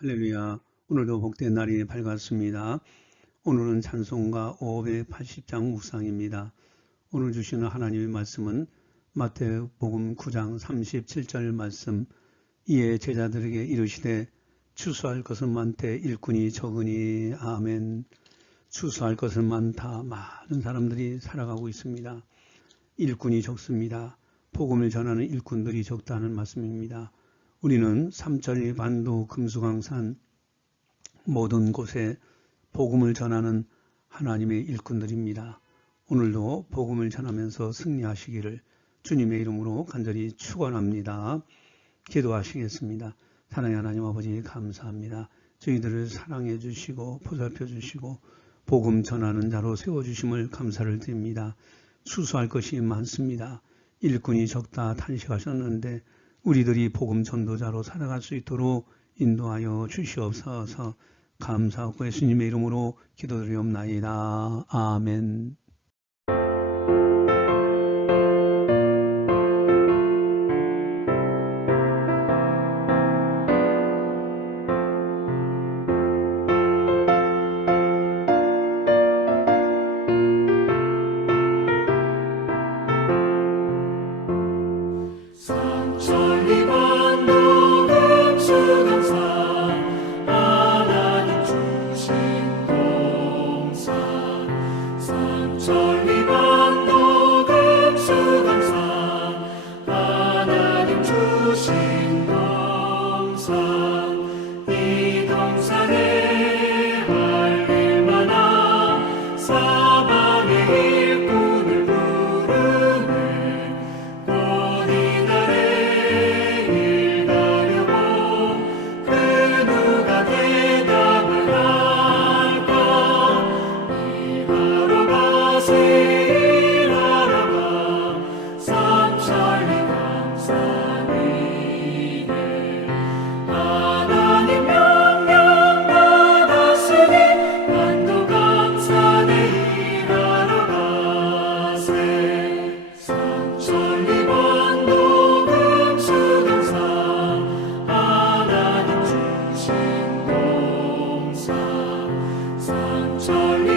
할렐루야. 오늘도 복된 날이 밝았습니다. 오늘은 찬송가 580장 묵상입니다. 오늘 주시는 하나님의 말씀은 마태복음 9장 37절 말씀 이에 제자들에게 이르시되 추수할 것은 많되 일꾼이 적으니 아멘. 추수할 것은 많다. 많은 사람들이 살아가고 있습니다. 일꾼이 적습니다. 복음을 전하는 일꾼들이 적다는 말씀입니다. 우리는 삼천리 반도 금수강산 모든 곳에 복음을 전하는 하나님의 일꾼들입니다. 오늘도 복음을 전하면서 승리하시기를 주님의 이름으로 간절히 축원합니다. 기도하시겠습니다. 사랑의 하나님 아버지 감사합니다. 저희들을 사랑해 주시고 보살펴 주시고 복음 전하는 자로 세워 주심을 감사를 드립니다. 수수할 것이 많습니다. 일꾼이 적다 탄식하셨는데 우리들이 복음 전도자로 살아갈 수 있도록 인도하여 주시옵소서 감사하고 예수님의 이름으로 기도드리옵나이다. 아멘 sorry.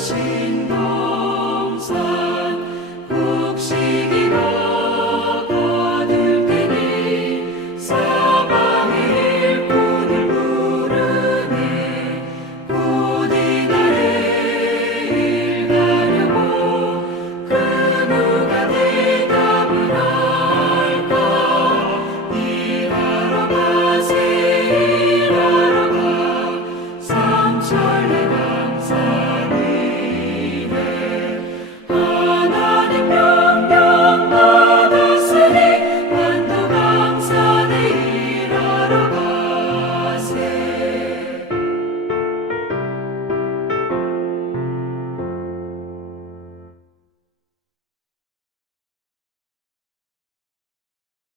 see.